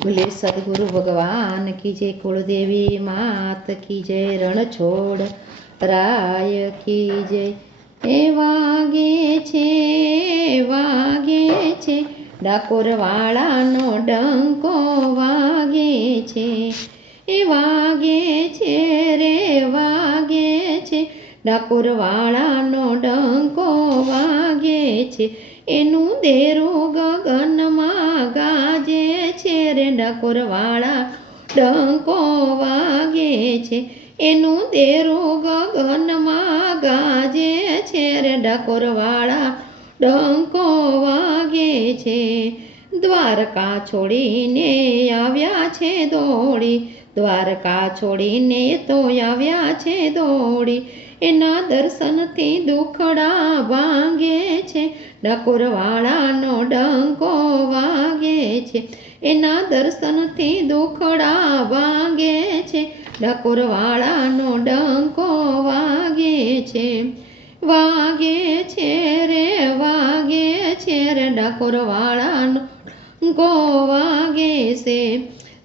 बोले सदगुरु भगवान की जय, कुलदेवी मात की जय, रणछोड़ राय की जय। ए वागे छे ડાકોર વાળાનો ડંકો વાગે છે, એ વાગે છે રે વાગે છે, ડાકોર વાળાનો ડંકો વાગે છે, એનું દેરું ગગનમાં ગાજે છે રે, ડાકોર વાળા ડંકો વાગે છે, એનું દેરું ગગનમાં ગાજે છે રે, ડાકોર વાળા ડંકો વાગે છે। દ્વારકા છોડીને આવ્યા છે દોડી, દ્વારકા છોડીને તો આવ્યા છે દોડી, એના દર્શનથી દુખડા ભાંગે છે, ડાકોર વાળાનો ડંકો વાગે છે, એના દર્શનથી દુખડા ભાંગે છે, ડાકોર વાળાનો ડંકો વાગે છે, વાગે છે રે વાગે છે રે, ડાકોર વાળાનો ડંકો વાગે છે।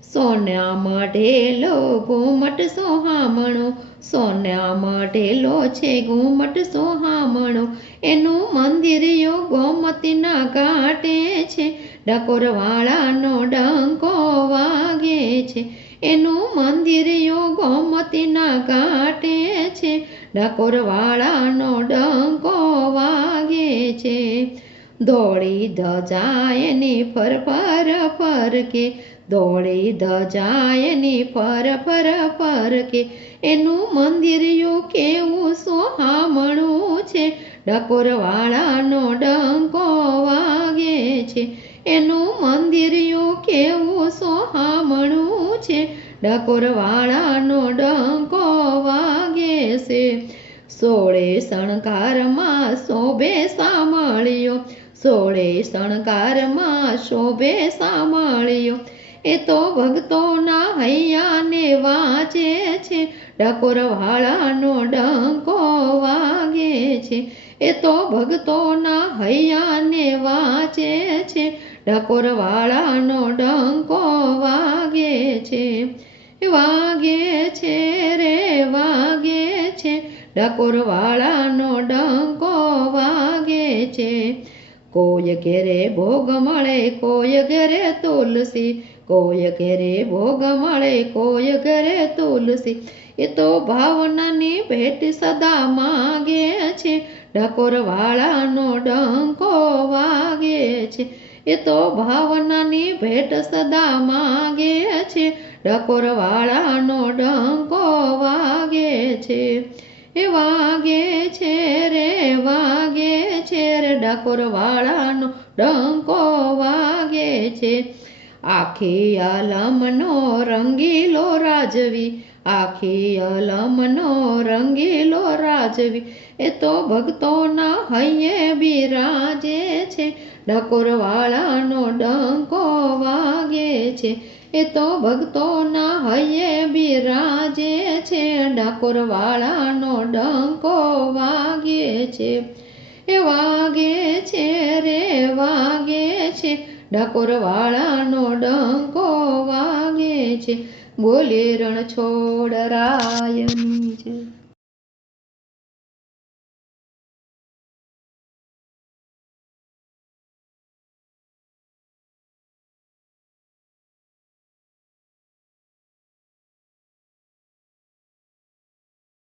સોના મઢેલો ઘુમટ સોહામણો, સોના મઢેલો છે ઘુમટ સોહામણો, એનું મંદિર ગોમતીના ઘાટે છે, ડાકોર વાળાનો ડંકો વાગે છે, એનું મંદિર ગોમતીના ઘાટે છે, ડાકોર વાળાનો ડંકો વાગે છે। દોડી ધજાયની ફર ફરકે, દોડી ધજાયની ફર ફરકે, એનું મંદિર કેવું સોહામણું છે, ડાકોર વાળાનો ડંકો વાગે છે, એનું મંદિર કેવું સોહામણું છે, ડાકોર વાળાનો ડંકો વાગે છે। સોળે શણગારમાં શોભે સામળિયો, સોળે શણગારમાં શોભે સામળિયો, એ તો ભક્તોના હૈયાને વાંચે છે, ડાકોર વાળાનો ડંકો વાગે છે, એ તો ભક્તોના હૈયાને વાંચે છે, ડાકોર વાળાનો ડંકો વાગે છે, વાગે છે રે વાગે છે, ડાકોર વાળાનો ડંકો વાગે છે। કોઈ ઘેરે ભોગ મળે કોઈ ઘેરે તુલસી, કોઈ ઘેરે ભોગ મળે કોઈ ઘેરે તુલસી, એ તો ભાવનાની ભેટ સદા માગે છે, ડાકોર વાળાનો ડંકો વાગે છે, એ તો ભાવનાની ભેટ સદા માગે છે, ડાકોર વાળાનો ડંકો વાગે છે, એ વાગે છે રે વાગે છે રે, ડાકોર વાળાનો ડંકો વાગે છે। આખી આલમનો રંગીલો રાજવી, આખી આલમનો રંગીલો રાજવી, એ તો ભક્તોના હૈયે બિરાજે છે, ડાકોર વાળાનો ડંકો વાગે છે, એ તો ભક્તોના હૈયે બિરાજે છે, ડાકોર વાળાનો ડંકો વાગે છે, એ વાગે છે રે વાગે છે, ડાકોર વાળાનો ડંકો વાગે છે। બોલે રણછોડ રાયની જય।